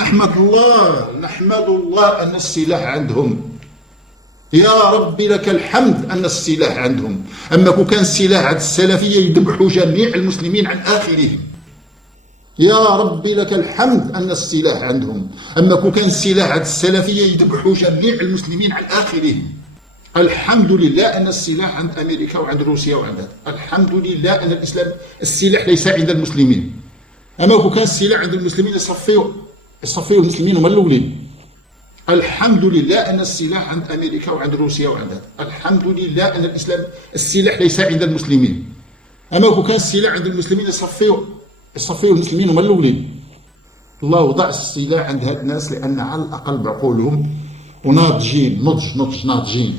احنا نحمد الله أن السلاح عندهم. يا ربي لك الحمد أن السلاح عندهم. أما كون كان السلاح عند السلفية يذبحوا جميع المسلمين عن آخرهم. يا ربي لك الحمد أن السلاح عندهم. أما كون كان السلاح عند السلفية يذبحوا جميع المسلمين عن آخرهم. الحمد لله أن السلاح عند أمريكا وعند روسيا وعند هذا. الحمد لله أن السلاح ليس عند المسلمين. أما كون كان السلاح عند المسلمين يصفيوا المسلمين هما الأولين. الحمد لله أن السلاح عند أمريكا وعند روسيا وعند هذا. الحمد لله أن السلاح ليس عند المسلمين. أما كون كان السلاح عند المسلمين يصفيوا المسلمين هما الأولين. الله وضع السلاح عند هاد الناس لأن على الأقل بعقولهم وناضجين ناضجين،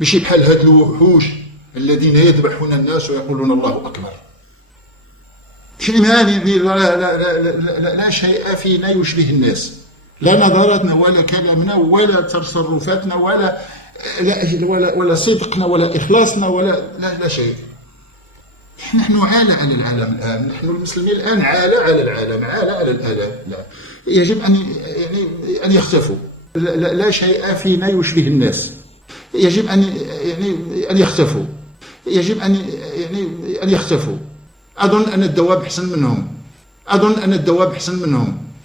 ماشي بحال هاد الوحوش الذين يذبحون الناس ويقولون الله أكبر. لا شيء فينا يشبه الناس، لا نظراتنا ولا كلامنا ولا تصرفاتنا ولا صدقنا ولا إخلاصنا لا شيء. نحن عالة على العالم الآن، نحن المسلمين الآن عالة على العالم، عالة على العالم. لا يجب أن يختفوا. لا شيء فينا يشبه الناس، يجب أن يختفوا. يجب أن يختفوا. أظن أن الدواب أحسن منهم.